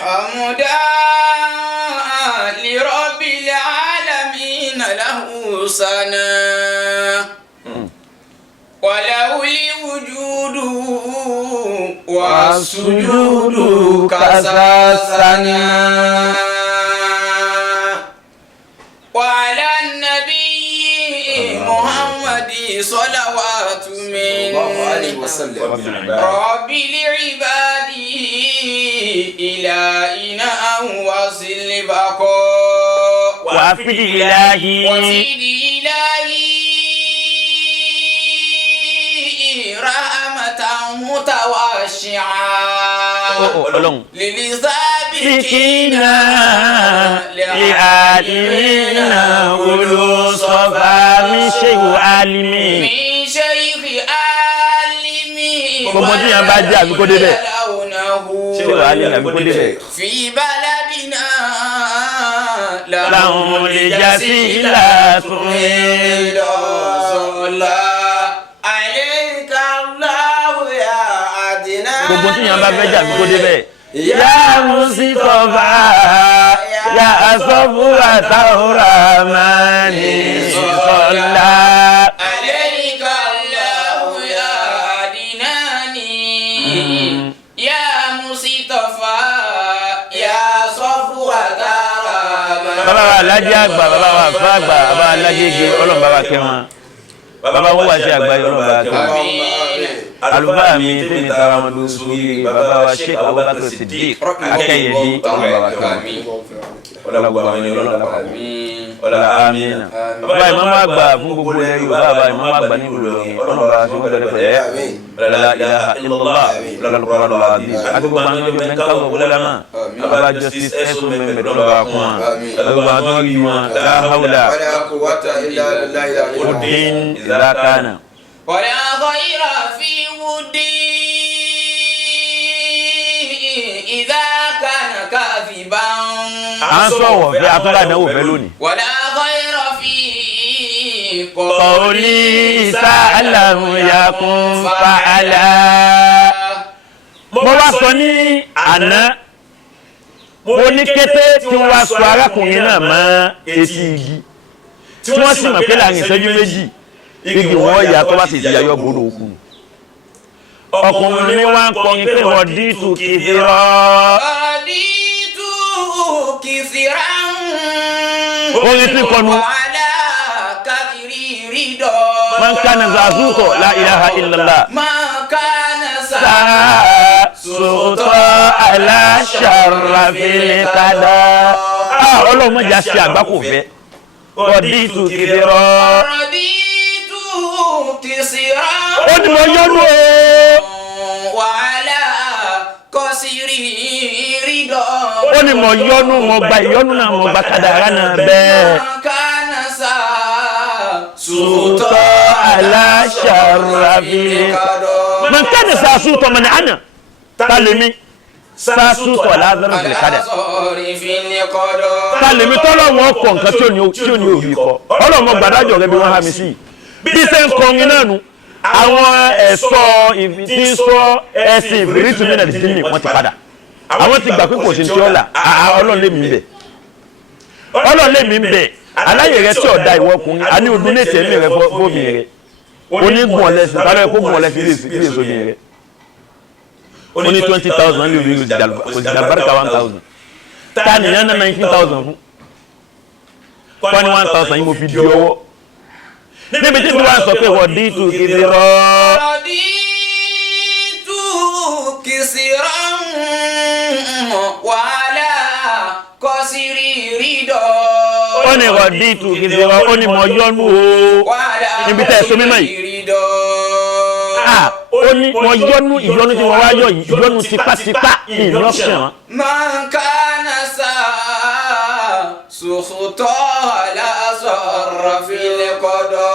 حمدا لرب العالمين له سنا وله الوجود والسجود كساسنا وعلى النبي محمد صلوات من رب العباد إلهنا وصل بقاء وفي إلهي رحمة متواشعة للسابقين لعالمين ولو صفا من شيخ عالمي Kọmọdé yẹn bá jẹ́ àbíkó débẹ̀. Ṣé wàá lè àbíkó débẹ̀? في بلدنا Láwọn lè já sí ìlà tó ń lọ. Gbogbo tí yẹn bá fẹ́ jẹ́ àbíkó débẹ̀. Yá Mùsítọ́fà, yá Asọ́fù àtàwùrà máa ní sọ́lá. Bàbá wa alájẹ àgbà, bàbá wa àfá àgbà, bàbá alájẹgẹ Ọlọ́run bàbá kẹ́ wọn. Bàbá wọn wà sí àgbáyé Ọlọ́run bàbá kẹ́ wọn. Àlùfáà mi tèmi tara wọn dùn sórí bàbá wa Sheikh Abubakar Siddiq Akẹ́yẹdí Ọlọ́run bàbá kẹ́ wọn. Ọlọ́run gbogbo àwọn ènìyàn Ọlọ́run lápapọ̀. Ọlọ́run àmín. Bàbá ìmáàmù àgbà fún gbogbo ẹ̀ Yorùbá, bàbá ìmáàmù àgbà ní Ìlọrin Ọlọ́run bàbá ṣe wọ́n tẹ̀lé pẹ̀lẹ́. La ilaha illallah Al-Qur'an al-Azim. Àti gbogbo àwọn ọmọ ẹ̀ka ọ̀gbọ̀n lẹ́mà. Bàbá Justice ẹ̀sùn mẹ́mẹ́ Ọlọ́run bàbá kún wọn. Gbogbo àwọn tó rí wọn la hawla udin idha kana. ولا خير في ودي إذا كان كاذبا. À ń sọ̀wọ̀ bí atúndà náà wò fẹ́ lónìí. ولا خير في قولي سأله يكن فعلا. Mo wá sọ ní àná, mo ní kété tí wọ́n wá sọ arákùnrin náà mọ́ etí igi, tí wọ́n sì mọ̀ pé láàrin ìṣẹ́jú méjì igi wọ́n yà tó bá sì ti yayọ́ gbòòrò òkú. Ọkùnrin ni wọ́n ń kọrin pé wọ́n dí tù kìfìrọ́. Orin tí kọnu. Man kana zazuko la ilaha illallah. Sa'suto ala sharafil kada. Ọlọ́run mọ̀jà sí àgbákò fẹ́. Wọ́n dí tù kìfìrọ́. Ó ní mo yọ́nú o. Ó ní mo yọ́nú, mo gba ìyọ́nú náà, mo gba kádàrá náà bẹ́ẹ̀. Sùtọ́ aláṣàràfíì. Man kana sa'suto man ana. Tálẹ́mí sa'suto aláṣàràfíì kádà. Tálẹ́mí tọ́lọ́wọ́ ọkọ̀ nǹkan tí ò ní òbí kọ. Ọlọ́mọ gbàdájọ́ rẹ bí wọ́n há mi sí. Bí sẹ́ ń kọrin náà nu, àwọn ẹ̀ṣọ́ tí ń sọ ẹ̀sìn ìbìrìtù mí nàìjíríà sí mi wọ́n ti padà. Àwọn ti gbà pé kò sí ti ọ̀la, Ọlọ́run lé mi ń bẹ̀. Ọlọ́run lé mi ń bẹ̀. Aláyè rẹ tí ọ̀dà ìwọ ọkùnrin, a ní odún ní tẹ̀mí rẹ fóbi rẹ. Onígun ọ̀lẹ́sìn, tálọ́ ẹ̀kọ́ gun ọ̀lẹ́sìn ilé ìsòbí rẹ. Ó ní 20,000 lè rí òjìdàbáríkà 1,000. Ta nìyẹn ná 19,000 fún. Kọ́ ní 1,000 yìí mo fi di ọwọ́. Níbi tí wọ́n sọ pé wọ́n dí tù kìsìrọ́. wàhálà kọ́sìrì rídọ̀. Ó ní wọ́n dí tù kìsìrọ́, ó ní mọ̀ yọ́nú o. Níbi tẹ́ ẹ̀ sọ mímọ́ yìí. Ó ní mọ̀ yọ́nú, ìyọ́nú tí wọ́n wá yọ yìí, ìyọ́nú tipátipá ìyọ́sàn. Mankana sa sùkùtọ̀ aláṣọ̀rọ̀ fílẹ̀ kọ́dọ̀.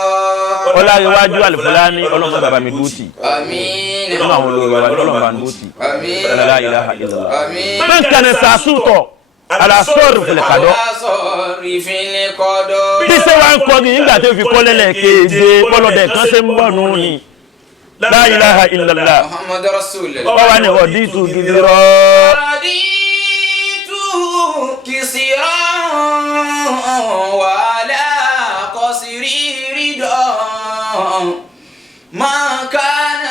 Ọláríwájú Àlùfáàní Ọlọ́run bàbá mi dúró tì. Àmín. Nínú àwọn olórí wa Ọlọ́run bá ń dúró tì. Àmín. La ilaha illallah. Àmín. Mankana sa'suto aláṣọ̀rọ̀ fílẹ̀ kọ́dọ̀. Aláṣọ̀rọ̀ fílẹ̀ kọ́dọ̀. Bí ṣe wá ń kọ́ ni nígbà tó fi kọ́ lẹ́lẹ́keje bọ́lọ́dẹ̀ kan ṣe ń bọ̀ nù ni. La ilaha illallah. Muhammadu Rasulullah. Ó wá ní ọ̀dí tù kìsìrọ́. كسرا وعلى قصر رضا ما كان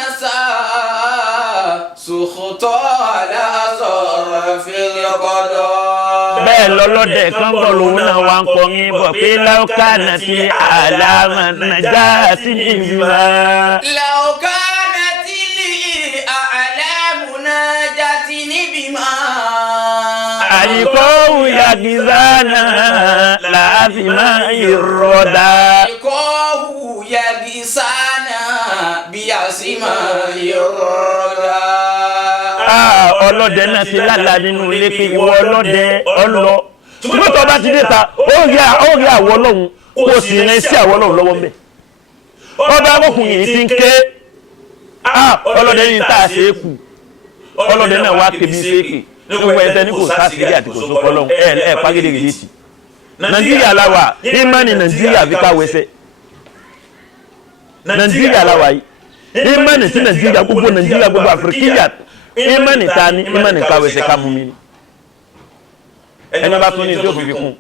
سخطا على صرف القضاء. bẹ́ẹ̀ lọ́lọ́dẹ kan bọ̀ lòun náà wá ń kọrin bọ̀ pé láwùkánà ti àlàmà nàjà sí ìbímọ. láwùkánà ti àlàmù nàjà sí ìbímọ. àlìkọ́wù yagizana láàfimá ìrọ̀dá. àlìkọ́wù yagizana bí a sì máa ìrọ̀dá. ọlọ́dẹ náà ti lálàá nínú ilé pé ìwọ ọlọ́dẹ ọlọ ṣùgbọ́n tó bá ti dé ta ó rí àwọ̀ ọlọ́run kó sì rìn sí àwọ̀ ọlọ́run lọ́wọ́ mbẹ́. ọba ọkùnrin yìí ti ń ké ọlọ́dẹ yìí tá a ṣe é kù ọlọ́dẹ náà wá kébi ṣe é pè nígbà ẹ̀tẹ́ ní kò sáàsìrì àti kò sókọ́ lọ́hùn ẹ̀ pàgẹ́dẹ́ rèé sí. nàìjíríà làwà ìmánì nàìjíríà fi káwẹ́sẹ̀ nàìjíríà làwà yìí ìmánì tí nàìjíríà gbogbo àfíríkíyà ìmánì ta ni ìmánì káwẹ́sẹ̀ ká mú mi ni ẹni bá tún ní tí ó fi fi kún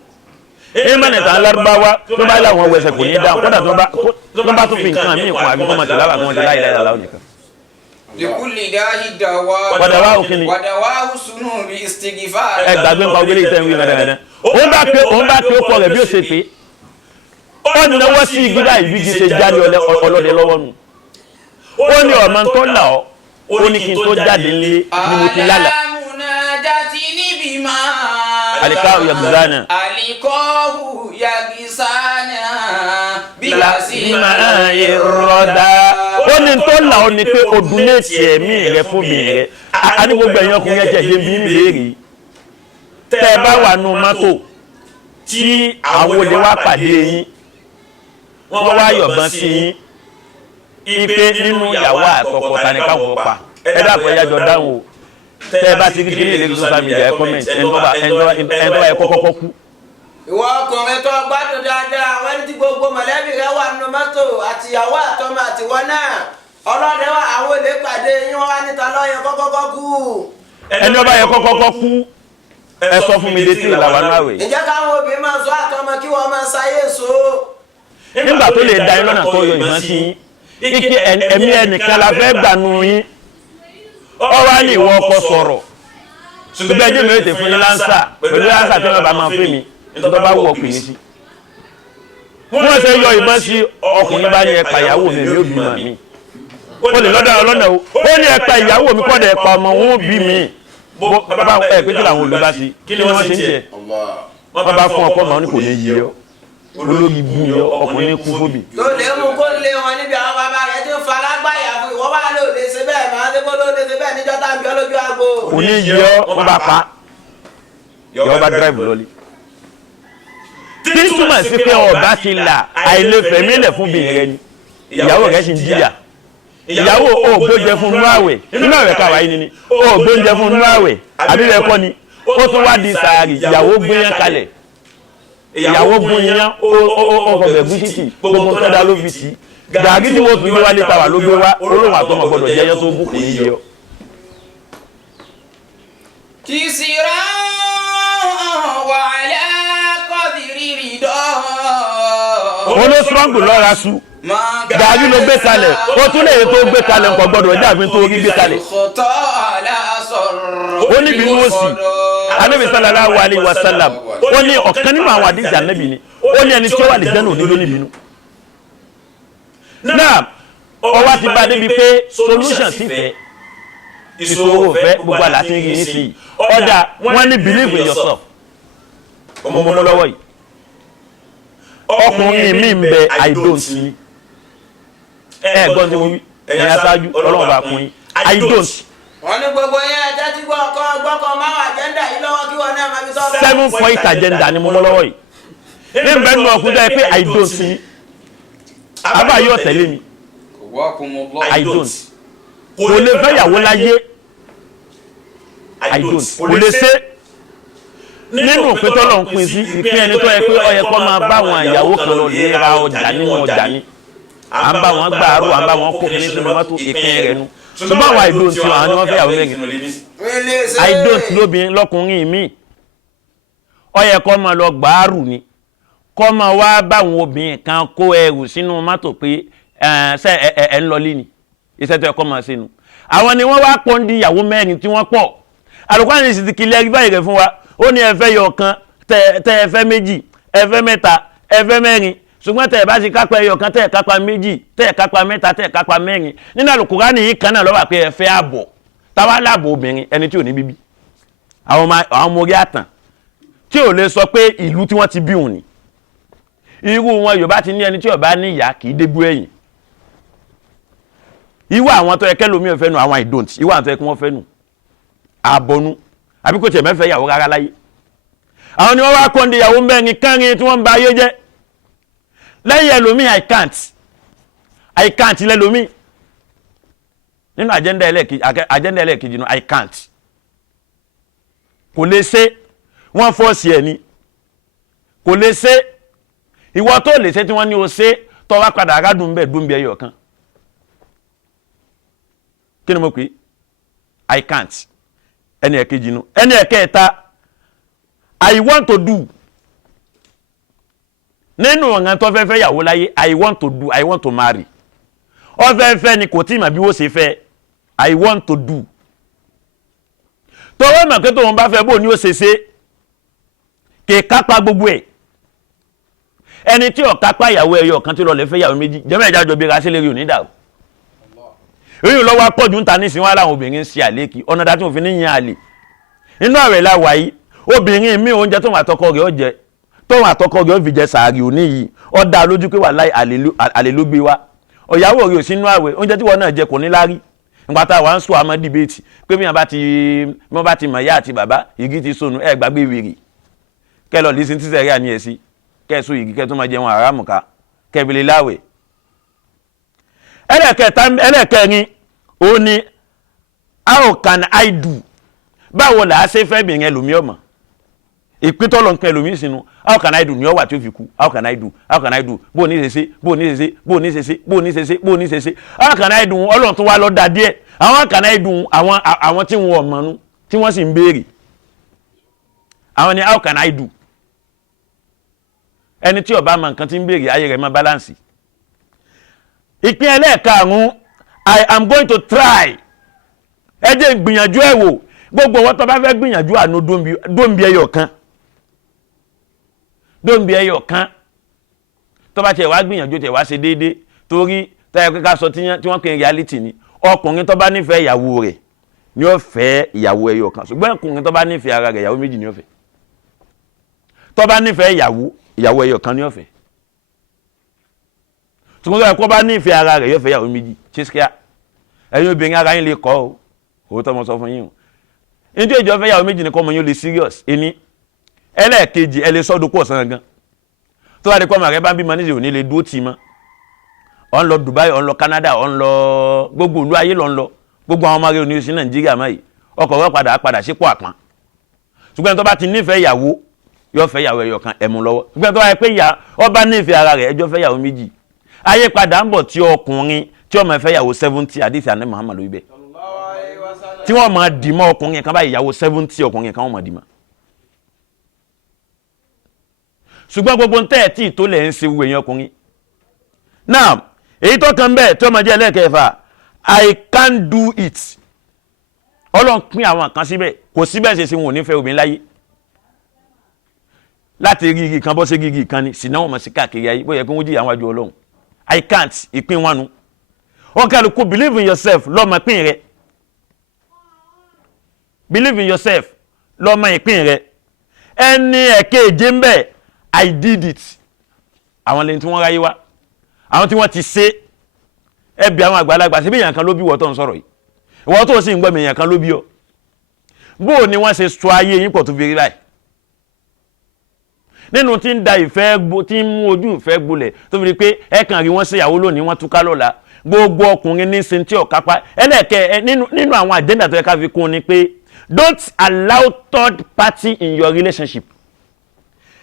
ìmánì ta lárúbáwá tó bá láwọn wẹsẹ̀ kò ní dáhùn kódà tó bá tún fi nǹkan mí kún àbí kó máa tẹ̀lé àwọn tẹ̀lé àìláìlá láwọn nìkan. likuli dahi dawa wàdàwà òkìní wàdàwà sunu bi istighfar. ẹ gbàgbé nǹkan ògbélé ìtẹ̀ ń wí mẹ́tẹ̀mẹ́tẹ̀ òun bá pé ó kọ rẹ̀ bí ó ṣe pé ó náwó sí igi báyìí bí igi ṣe jáde ọlọ́dẹ lọ́wọ́ nù ó ní ọmọ tó là ọ́ ó ní kí n tó jáde nílé ni mo ti lálà. alikahu yagizana. alikahu yagizana bilasima irọda. ó ní tó là ọ́ ni pé odun lè tiẹ̀ mí rẹ fún mi rẹ a ní gbogbo ẹ̀yàn ọkùnrin ẹ̀jẹ̀ ṣe bí mi léèrè tẹ́ ẹ bá wà nù mọ́tò tí àwọn olè wá pàdé yín wọ́n wá yọ̀bọ̀n sí yín ipe nínú ìyàwó àtọkọ ta ni káwọn pa ẹ dàpọ̀ ẹ̀yájọ dáhùn o tẹ́ ẹ bá ti rí kí ní ìlérí social media ẹ comment ẹ̀ńtọ́ ẹ kọ́kọ́ kú. ìwọ ọkùnrin tó gbádùn dáadáa àwọn ẹni tí gbogbo mọ̀lẹ́bí rẹ wà nínú mọ́tò àtìyàwó àtọmọ àtiwọ́ náà ọlọ́dẹ wa àwọn olè pàdé yín wọ́n wá níta lọ́yẹ kọ́kọ́kọ́ kú. ẹni ọba yẹ kọ́kọ́kọ́ kú ẹ sọ fún mi létí ìlàwọ̀ náà wẹ̀. ǹjẹ́ káwọn obìnrin máa sọ àtọmọ kí wọ́n máa ṣayé èso. nígbà tó lè da yín lọ́nà tó yọ ìmọ̀ sí yín ike ẹ̀mí ẹnìkan la fẹ́ gbànú yín ọ wá ní ìwọ ọkọ sọ̀rọ̀ ṣùgbọ́n ẹjẹ́ mi ò tè fún yín lánsà pẹ̀lú lánsà tí wọ́n bá máa fẹ́ mi nítorí bá wù ọkùnrin sí. wọ́n ṣe yọ ìbọn sí ọkùnrin bá ní ẹ̀pà ìyàwó mi ò bí màmí ó lè lọ́dọ̀ ọlọ́nà o ó ní ẹ̀pà ìyàwó mi kọ́ dẹ̀ ẹ̀pà ọmọ wọn ò bí mi bá ẹ̀ pé kí làwọn olùbá sí kí ni wọ́n ṣe ń jẹ wọ́n bá fún ọkọ màá ní kò ní yí ọ olórí bú yọ ọkùnrin kú fóbi. tó lè mú kó lé wọn níbi àwọn bàbá rẹ tí ń fa alágbáyà fún ìwọ wà ló lè ṣe bẹ́ẹ̀ máa dé kó ló lè ṣe bẹ́ẹ̀ níjọ́ tá à ń bí ọlójú àgbo. kò ní yí ọ wọ́n bá pa yọ bá dírẹ́bù lọ́lé. tí túmọ̀ sí pé ọba ti là àìlèfẹ̀mílẹ̀ fún bìnrin rẹ ni ìyàwó rẹ sì ń jìyà ìyàwó ògbóúnjẹ fún nínú àwẹ̀ nínú àwẹ̀ káwa yìí ni ògbóúnjẹ fún nínú àwẹ̀ àbí rẹ kọ́ ni ó tún wá di sàárì ìyàwó gbéyàn kalẹ̀ ìyàwó gbóyàn ọkọ̀bẹ̀ búṣìṣì gbogbo tó dá ló fi sí gàrí tí wọ́n fi gbé wálé tàwa ló gbé wá olóhùn àtọmọ gbọdọ̀ jẹyọ tó bú kò ní yẹ ọ. kìsìrà wàhálà kọ́bìrì rìdọ́. olóṣùwọ̀n lọ́ra su gàrí ló gbé kalẹ̀ ó tún lè tó gbé kalẹ̀ nǹkan gbọdọ̀ dàbí tó rí gbé kalẹ̀. ó níbi ní ó sì Ànábì sallallahu alaihi wasallam ó ní ọ̀kan nínú àwọn àdìsí Ànábì ni ó ní ẹni tí ó wà lè jẹ́nu òní lónìí bínú. náà ọwọ́ ti bá débi pé solution sì fẹ́ ìṣòro fẹ́ gbogbo àlàtí rí ní sí i ọ̀dà wọ́n ní believe in yourself ọmọ ọmọ lọ́wọ́ yìí ọkùnrin mi ń bẹ I don't ní gbọ́n tí mo wí ẹ̀yin aṣáájú ọlọ́run bá kún yín I don't. wọ́n ní gbogbo yẹn ẹjẹ́ tí gbọ́kọ̀ máa wà agenda yìí lọ́wọ́ kí wọ́n náà máa fi sọ́ọ́. 7 point agenda ni mo mọ́ lọ́wọ́ yìí ní bẹ́ẹ̀ nù ọkùnrin dẹ́ pé I don't ní abá yóò tẹ̀lé mi I don't kò lè fẹ́ yàwó láyé I don't kò lè ṣe nínú òpin tọ́lọ̀ ń pín sí ìpín ẹni tó yẹ pé ó yẹ kó máa bá àwọn ìyàwó kan lọ lè ra ọjà nínú ọjà ni à ń bá wọn gbàrú à ń bá wọn kó kí ní sínú mọ́tò ìpín rẹ̀ nu ṣùgbọ́n àwọn I don't tí àwọn ni wọ́n fẹ́ yàwó mẹ́rin I don't lóbìnrin lọ́kùnrin mi ó yẹ kó máa lọ gbàárù ni kó máa wá báwọn obìnrin kan kó ẹrù sínú mọ́tò pé ẹ ń lọlé ni iṣẹ́ tó yẹ kó máa ṣe nu àwọn ni wọ́n wá pọ́n di ìyàwó mẹ́rin tí wọ́n pọ̀ Al-Qur'ani sì ti kílẹ̀ rí báyìí rẹ̀ fún wa ó ní ẹ fẹ́ yọ kan tẹ ẹ fẹ́ méjì ẹ fẹ́ mẹ́ta ẹ fẹ́ mẹ́rin ṣùgbọ́n tẹ ẹ bá ti kápá ẹyọ kan tẹ ẹ kápá méjì tẹ ẹ kápá mẹ́ta tẹ ẹ kápá mẹ́rin nínú Al-Qur'ani yìí kan náà ló wà pé ẹ fẹ́ àbọ̀ táwa láàbò obìnrin ẹni tí ò ní bíbí àwọn ọmọ orí àtàn tí ò lè sọ pé ìlú tí wọ́n ti bí òun ni irú wọn Yorùbá ti ní ẹni tí ó bá ní ìyá kì í dégbú ẹ̀yìn irú àwọn tó yẹ kẹ́lòmí ò fẹ́ nu àwọn ìdòǹt irú àwọn tó yẹ kí wọ́n fẹ́ nu àbọ̀nú àbí kò tiẹ̀ mẹ́fẹ́ ìyàwó rárá láyé àwọn ni wọ́n wá kọ́ndé ìyàwó mẹ́rin kẹrin tí wọ́n ń ba ayé jẹ́ lẹ́yìn ẹlòmí I can't lẹ́lòmí nínú agenda ẹlẹ́ẹ̀kejì nù I can't kò lè ṣe wọ́n fọ́ọ̀sì ẹ̀ ni kò lè ṣe ìwọ tó lè ṣe tí wọ́n ní o ṣe tó wá padà arádùn bẹ́ẹ̀ dùn bí ẹyọ kan kí ni mo pè I can't ẹni ẹ̀kejì nù ẹni ẹ̀kẹta I want to do nínú ọ̀gán tó fẹ́ fẹ́ yàwó láyé I want to do I want to marry ọ fẹ́ ni kò tí mà bí wọ́n ṣe fẹ́ I want to do tó wọ́n mọ̀ pé tó wọn bá fẹ́ bó ní ó ṣe ṣe kì í kápá gbogbo ẹ̀ ẹni tí ó kápá ìyàwó ẹyọ kan tí lọ lè fẹ́ yàwó méjì jẹ́mọ̀ ìjájọ́ bí ra sílẹ̀ rí òní dàrú èyí lọ́wọ́ pọ̀jù ń ta ní ìsìnwá láwọn obìnrin ń ṣe àlékì ọ̀nà dá tí òfin ní yan àlè inú ààrẹ láwà yìí obìnrin mi oúnjẹ tóun àtọkọ rẹ̀ ó jẹ tóun àtọkọ rẹ̀ ó fi jẹ sàárì òní yìí ó dá lójú pé wàláhì àlè ló gbé wa ọ̀yàwó rẹ̀ ò sínú ààwẹ̀ oúnjẹ tí wọ́n náà jẹ kò ní lárí nígbà tá wà ń sọ àmọ́ dìbẹ́tì pé bí wọ́n bá ti mọ̀ ìyá àti bàbá igi ti sọnù ẹ gbàgbé wèrè kẹ́ lọ lísìn tí sẹ́rí àní ẹ̀ sí kẹ́ sọ igi kẹ́ tó máa jẹun àràmù ká kẹ́ bìlẹ̀ láwẹ̀ ẹlẹ́kẹrin ó ní how can I do báwo là á ṣe fẹ́ bìnrin ẹlòmí ọmọ ìpítọ́ lọ nǹkan ẹlòmí sínú how can I do ní ọwà tí ó fi kú how can I do bó ní ṣe bó ní ṣe how can I do ọlọ́run tó wá lọ da díẹ̀ àwọn how can I do àwọn tí wọn ọmọ nú tí wọ́n sì ń béèrè àwọn ni how can I do ẹni tí ó bá mọ nǹkan tí ń béèrè ayé rẹ̀ máa balance ìpín ẹlẹ́ẹ̀karùn-ún I am going to try ẹ jẹ́ gbìyànjú ẹ̀ wò gbogbo wọn tó bá fẹ́ gbìyànjú àánú dóńbi ẹyọ kan tó bá tiẹ̀ wá gbìyànjú tiẹ̀ wá ṣe déédé torí táyà kíkà sọ tí wọ́n pè ní reality ni ọkùnrin tó bá nífẹ̀ẹ́ ìyàwó rẹ̀ ni ó fẹ́ ìyàwó ẹyọ kan ṣùgbọ́n ọkùnrin tó bá nífẹ̀ẹ́ ara rẹ̀ ìyàwó méjì ni ó fẹ́ tó bá nífẹ̀ẹ́ ìyàwó ẹyọ kan ni ó fẹ́ ṣùgbọ́n tó bá nífẹ̀ẹ́ ara rẹ̀ yóò fẹ́ ìyàwó méjì ṣíṣkíá ẹ̀yin obìnrin ara yín lè kọ́ o òótọ́ mo sọ fún yín o nítorí ìjọ fẹ́ ìyàwó méjì ni kọ́ ọmọ yín lè serious ẹni ẹlẹ́ẹ̀kejì ẹ lè sọ́dún pọ̀ sàn gan tó bá di kọ́ ọmọ rẹ bá ń bímọ níṣẹ́ òní lè dúró tì mọ́ ọ̀ ń lọ Dubai ọ̀ ń lọ Canada ọ̀ ń lọ gbogbo ìlú ayé lọ ń lọ gbogbo àwọn ọmọ rẹ òní sí Nàìjíríà máa yìí ọkọ̀ rẹ padà sípò àpọ́n ṣùgbọ́n tó bá ti nífẹ̀ẹ́ ìyàwó yóò fẹ́ ìyàwó ẹyọ kan ẹ̀mú lọ́wọ́ ṣùgbọ́n tó bá yẹ pé ọba nífẹ̀ẹ́ ara rẹ̀ ẹjọ́ fẹ́ ìyàwó méjì ayé padà ń bọ̀ tí ọkùnrin tí ọmọ fẹ́ ìyàwó 70 àdìsí àná Muhammadu ibẹ̀ tí wọ́n máa dì mọ́ ọkùnrin kan báyìí ìyàwó 70 ọkùnrin kan wọ́n máa dì mọ́ ṣùgbọ́n gbogbo ń tẹ́ẹ̀ tí tó lẹ̀ ń ṣe wúwo èèyàn ọkùnrin now èyí tó kan bẹ́ẹ̀ tí ó máa jẹ́ ẹlẹ́ẹ̀kẹfà I can't do it ọlọ́run pín àwọn kan síbẹ̀ kò síbẹ̀ ṣe wọn ò ní fẹ́ obìnrin láyé láti rí igi kan bọ́ sí igi kan ni sìnà wọn mọ̀ sí káàkiri ayé bóyá kí wọ́n jìyà wájú ọlọ́run I can't ìpín wọn nu ọkàlùkù believe in yourself lọ́mọ ìpín rẹ believe in yourself lọ́mọ ìpín rẹ ẹni ẹ̀kejì ń bẹ̀ I did it àwọn lẹ́yìn tí wọ́n ráyé wá àwọn tí wọ́n ti ṣe ẹbí àwọn àgbàlagbà síbí èèyàn kan ló bí wọ́n tó ń sọ̀rọ̀ yìí ìwọ́n tó sì ń gbọ́ mi èèyàn kan ló bí ọ bó ni wọ́n ṣe sọ ayé yín pọ̀ tó fi rí báyìí nínú tí ń da ìfẹ́ tí ń mú ojú ìfẹ́ gbolẹ̀ tó fi rí pé ẹ kàn rí wọ́n ṣèyàwó lónìí wọ́n túká lọ́la gbogbo ọkùnrin ní sin tí ọ̀kápá ẹlẹ́ẹ̀kẹ́ nínú àwọn àjẹ́ndà tó yẹ ká fi kún ni pé don't allow third party in your relationship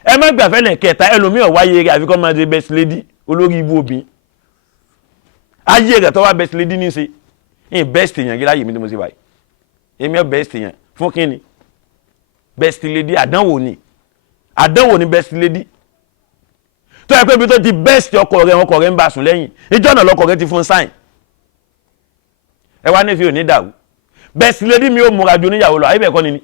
ẹ má gbàfẹ́ lẹ́ẹ̀kẹta ẹlòmíì ọ̀wáyé rẹ̀ àfikọ́ máa ṣe best lady olórí ibú obìnrin ayé rẹ̀ tó wá best lady ní ṣe in best èèyàn gíga yìí mi tí mo ṣe báyìí èmi ẹ best èèyàn fún kí ni best lady àdánwò ni àdánwò ní best lady tó yẹ pé ibi tó ti best ọkọ rẹ̀ ń bá sùn lẹ́yìn ìjọ́ náà lọ́kọ rẹ̀ ti fún sign ẹ wá nífi ò ní dàrú best lady mi ò múra ju níyàwó lọ àyíbẹ̀ kọ́ ni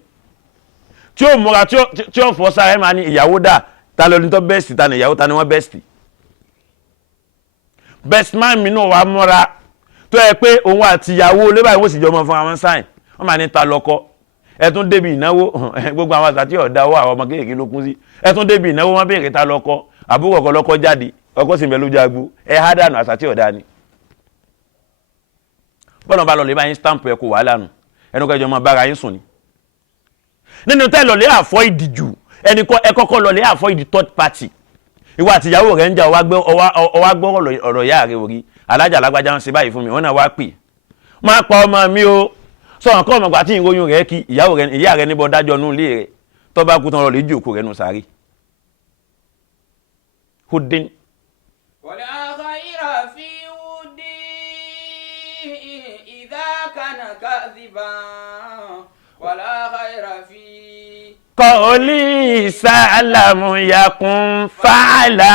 tí ó múra tí ó fọ́ sára ẹ̀ máa ní ìyàwó dà ta ló ní tó best ta ni ìyàwó ta ni wọ́n best man mi náà wà múra tó yẹ pé òun àti ìyàwó lébà ìwọ́n sì jọmọ fún àwọn sign wọ́n máa ní ta lọ́kọ ẹ̀tún débi ìnáwó gbogbo àwọn àṣà tí ọ̀dà owó àwọn ọmọ kéèké ló kún sí ẹ̀tún débi ìnáwó wọn béèrè ta lọ́kọ àbúrò ọkọ lọ́kọ jáde ọkọ sì ń bẹ lójú agbo há dànù àṣà tí ọ̀dà ni bọ́lá bá lọ lè bá yín stamp ẹ̀ kó wàhálà nù ẹnu kẹjọ máa bára yín sùn ni nínú tẹ́ lọ́lẹ́ àfọ́ ìdìjú ẹ kọ́kọ́ lọ́lẹ́ àfọ́ ìdí third party ìwọ àti ìyàwó rẹ̀ ń jà ọwá gbọ́ ọ̀rọ̀ ìyá rẹ̀ orí alájà lágbájá ń ṣe báyìí fún mi wọ́n náà wá pè máa pa ọmọ mi o sọ̀rọ̀ kọ́ ọmọ pàtí ìròyìn rẹ̀ kí ìyá rẹ̀ níbọ̀ dájọ́ nú ilé rẹ̀ tó bá kú tán lọ lè jí òkú rẹ̀ nù sáré hudin. wala khayra fi hudi idha kana kadhiban wala khayra fi kọ́ọ̀lì sàlámù yakun fàálà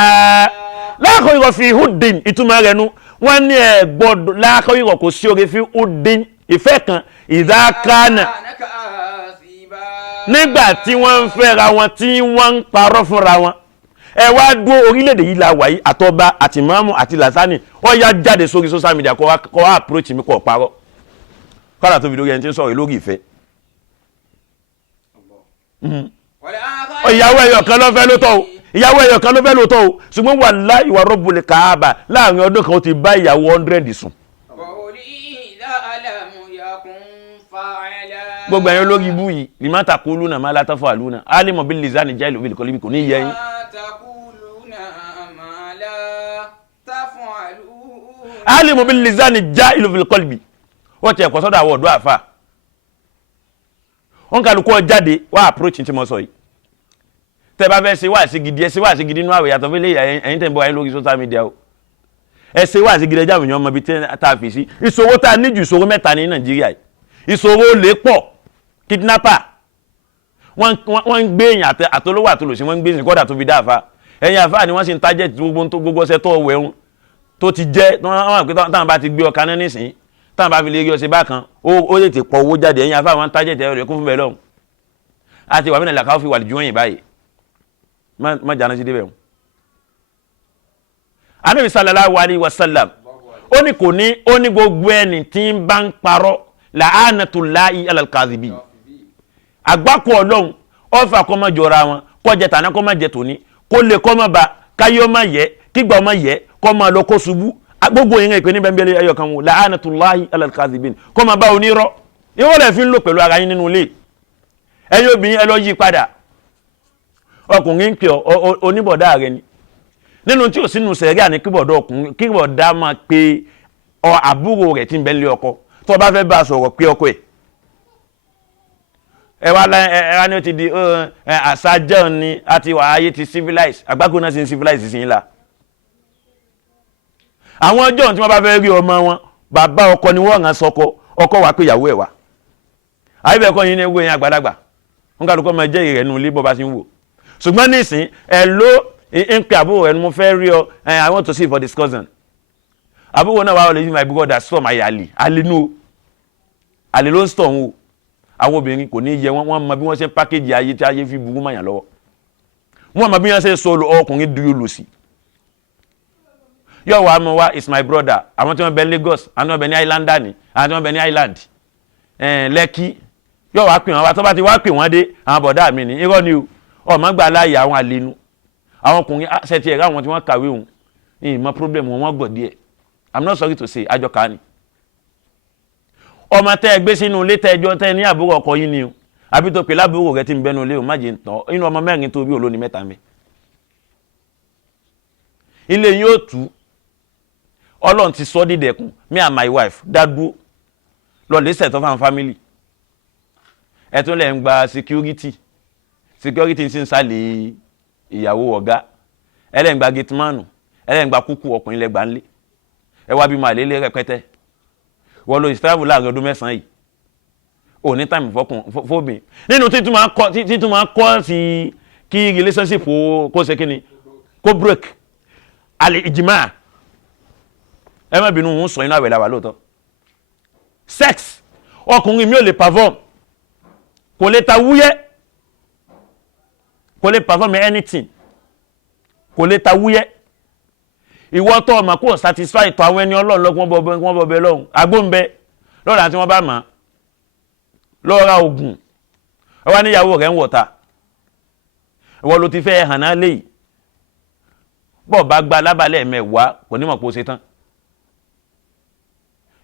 láàkọ́ ìrọ̀ fi hudin ìtumọ̀ rẹ̀ nu wọ́n ní ẹ̀ gbọ́dọ̀ láàkọ́ ìrọ̀ kò sí orí fi hudin ìfẹ́ kan ìdákánà nígbà tí wọ́n ń fẹ́ra wọn tí wọ́n ń parọ́ fúnra wọn ẹ wá dúró orílẹ̀-èdè yìí la wà yìí àtọba àti mọ́mú àti làsánì wọ́n yá jáde sórí social media kọ́ wá approach mi kọ́ parọ́ kọ́lá tó fi lórí ẹni tí ń sọ̀rọ̀ lórí ìfẹ́ ìyàwó ẹyọ kan ló fẹ́ lóòótọ́ o ṣùgbọ́n wallahi wa rabbul Kaaba láàrin ọdún kan ó ti bá ìyàwó 100 sùn. gbogbo ẹ̀yin olórí ibú yìí lima taquluna ma la taf'aluna alimu bil lisani jailu bil qalbi kò ní yẹ yín. alimu bil lisani jailu bil qalbi wọ́n ti ẹ̀kọ́ sọ́dọ̀ àwọn ọ̀dọ́ àfà wọ́n kálukú jáde wá approach tí mo sọ yìí tẹ́ bá fẹ́ ṣe wáàsí gidi ẹ ṣe wáàsí gidi nínú àwẹ̀ yàtọ̀ fẹ́lẹ́ ẹ̀yin tẹ́ ń bọ̀ ayé lórí social media o ẹ ṣe wáàsí gidi ẹjá òyìnbó ọmọ ibi tá a fi sí ìṣòro tá a níjù ìṣòro mẹ́ta ní Nàìjíríà yìí ìṣòro olè pọ̀ kidnapper wọ́n ń gbé èèyàn àtolówó àtolòsí wọ́n ń gbé èèyàn kọ́dà tó fi dá àfa ẹ̀yin àfa ni wọ́n sì ń target gbogbo ọṣẹ tó wẹ̀hún tó ti jẹ́ táwọn bá ti gbé ọkà náà nísìnyí táwọn bá fi lè rí ọṣẹ bákan ó lè ti pọ̀ owó jáde ẹ̀yin àfa wọn ń target ẹ̀rọ rẹ̀ kún fún bẹ́ẹ̀ lọ́hùn àti wàmí nàìjíríà káwọ́ fi wà lójú ẹ̀yìn báyìí má jàná sí débẹ̀ wọn. Ànábì sallallahu alaihi wasallam ó ní gbogbo ẹni tí ń bá ń parọ́ la'anatullahi alal kadhibin àgbákò Ọlọ́run ọfà kọ́ mọ́ jọra wọn kọ́ jẹ tàná kọ́ mọ́ jẹ tòní kó lè kọ́ mọ́ ba káyọ́ mọ́ yẹ kígbà mọ́ yẹ kọ́ mọ́ lọ kó ṣubú gbogbo yẹn ìpè ní bẹ́ẹ̀ ẹyọ kan wọn la'anatullahi alal kadhibin kọ́ mọ́ bá onírọ́ ìwọ́n lè fi ń lò pẹ̀lú ara yín nínú ilé ẹ̀yin obìnrin ẹ lọ yí padà ọkùnrin ń pè oníbọ̀dá rẹ ni nínú tí ò sínú sẹ̀ríà ní kíbọ̀dá ọkùnrin kíbọ̀dá máa pe àbúrò rẹ̀ tí ń bẹ nílé ọkọ tó bá fẹ́ bá a sọ̀rọ̀ pé ọkọ ẹ̀ ẹ wá ní ó ti di àṣàjẹ́ ni àti wà ayé ti civilize àgbákò náà sì ń civilize sí ńlá àwọn ọjọ́ tí wọ́n bá fẹ́ rí ọmọ wọn bàbá ọkọ ni wọ́n rán sọkọ ọkọ wà pé ìyàwó ẹ̀ wá àyíbẹ̀ẹ́kọ́ yín ní ewu ẹ̀yìn àgbàlagbà wọn kàlùkọ́ máa jẹ́ ìrẹ̀nu ilé bọ́ bá sí ń wò ṣùgbọ́n nísìn ẹ̀ ló ń pè àbúrò ẹni mo fẹ́ rí ọ I want to see for discussion àbúrò náà wà wọlé yìí my brother storm ayé àlè ló ń storm o àwọn obìnrin kò ní yẹ wọ́n mọ bí wọ́n ṣe ń pákéjì ayé tí ayé fi burú mọ̀yàn lọ́wọ́ wọ́n mọ bí wọ́n ṣe ń sọ ọkùnrin dúró lò sí yóò wá mọ wá is my brother àwọn tí wọ́n bẹ Lagos àwọn tí wọ́n bẹ ní Islander ni àwọn tí wọ́n bẹ ní Island Lẹ́kì yóò wá pè wọ́n wá tó bá ti wá pè wọ́n dé àwọn bọ̀dá mi ní irọ́ ni o ọmọ gbà láàyè àwọn àlenu àwọn ọkùnrin ṣẹtì ẹ̀rọ àwọn tí wọ́n kàwé òun ìmọ̀ problem wọn gbọ̀ díẹ̀ I'm not sorry to say àjọkà ni ọmọ tẹ́ ẹ gbé sínú ilé tẹ́jọ́ tẹ́ ní àbúrò ọkọ yín ni o àbí tó pè lábúrò rẹ tí ń bẹnu ilé o má jẹ́ ń tán inú ọmọ mẹ́rin tó bí olóni mẹ́ta mi ilé yín ó tú Ọlọ́run ti sọ dídẹ̀kùn me and my wife dádúró lọ lè set of our family ẹ tún lè ń gba security ti ń sálẹ̀ ìyàwó ọ̀gá ẹ lè ń gba gateman ẹ lè ń gba kúkú ọkùnrin lẹ́gbàá ńlẹ̀ ẹ wá bí máa lélẹ̀ rẹpẹtẹ wọ́n lo ìsìtàbù láàrin ọdún 9 yìí ò ní táìmù fóbìn nínú títún máa kọ́ sí kí relationship kó ṣe kíni kó break al-ijma' ẹ má bínú ń sọ iná àwẹ̀ làwà lóòótọ́ sex ọkùnrin mi ò lè perform kò lè ta wúyẹ́ kò lè perform anything kò lè ta wúyẹ́ ìwọ tó ọmọ kò satisfy tó àwọn ẹni ọlọ́run lọ́gbọ́n bọ̀bẹ̀ lọ́hùn agbóǹbẹ lọ́ra tí wọ́n bá mọ̀ lọ́ra ogun ọwá níyàwó rẹ̀ ń wọ̀ta ìwọ ló ti fẹ́ hàn náà léyìí bọ́ bá gba lábàlẹ̀ mẹ́wàá kò ní mọ̀ pé ó ṣe tán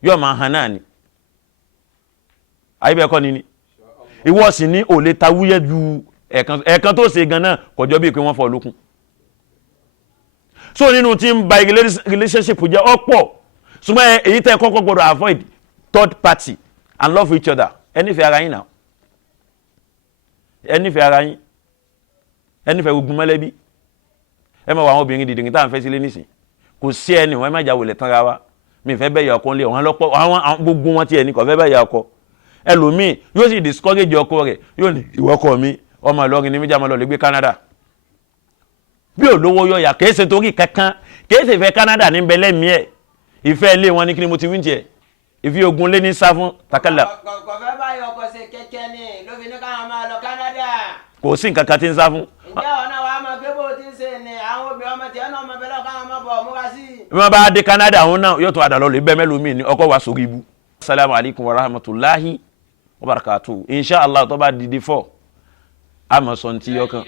yóò máa hàn náà ni àyíbẹ̀ẹ́kọ́ ni ìwọ sì ní ò lè ta wúyẹ́ ju ẹ̀ẹ̀kan tó ṣe gan náà kọjọ́ bíi pé wọ́n fọ́ lókun so nínú tí ń ba relationship jẹ́ ọ̀pọ̀ ṣùgbọ́n èyí tẹ́ kọ́kọ́ gbọ́dọ̀ avoid third party and love each other ẹnífẹ̀ẹ́ ara yín náà ẹnífẹ̀ẹ́ ara yín ẹnífẹ̀ẹ́ gbogbo mọ́lẹ́bí ẹ máa wọ àwọn obìnrin dìdìrín tá à ń fẹ́ sílé nísìn kò sí ẹni wọn ẹ má jáwèé lẹ́tàn ra wa mi fẹ́ bẹ́ẹ̀ yà ọkọ ńlẹ̀ wọn lọ́pọ̀ àwọn gbogbo wọn tiẹ̀ ní kò fẹ́ bẹ́ẹ̀ yà ọkọ ẹlòmíì yóò sì discourage ọkọ rẹ̀ yóò ní ìwọ ọkọ mi ọmọ Ìlọrin ní méjì àmọ́ lọ lè gbé Canada bí olówó yọ̀yà kìí ṣe torí kankan kìí ṣe ìfẹ́ Canada ní bẹ́lẹ̀ mi ẹ̀ ìfẹ́ ilé wọn ní kí ni mo ti wí tiẹ̀ ìfi ogun lé ní sá fún takala. kò fẹ́ báyọ̀ ọkọ̀ ṣe kẹ́kẹ́ ni ló fi ní káwọn máa lọ Canada. kò sí nǹkan kan tí ń sá fún. ǹjẹ́ ọ̀nà wa máa gbé bó ti ń ṣe ni àwọn obìnrin ọmọ tiẹ̀ náà máa bẹ lọ́ọ́ káwọn máa bọ̀ múra sí. bí wọ́n bá dé Canada àwọn náà yóò tún àdàlọ́ lè bẹ́ mẹ́lòmíì ní ọkọ̀ wa sórí ibu. Assalamu alaikum wa rahmatullahi wa barakatuh insha Allah tó bá dìde fọ́ àmọ́ sọ ní ti yọkàn.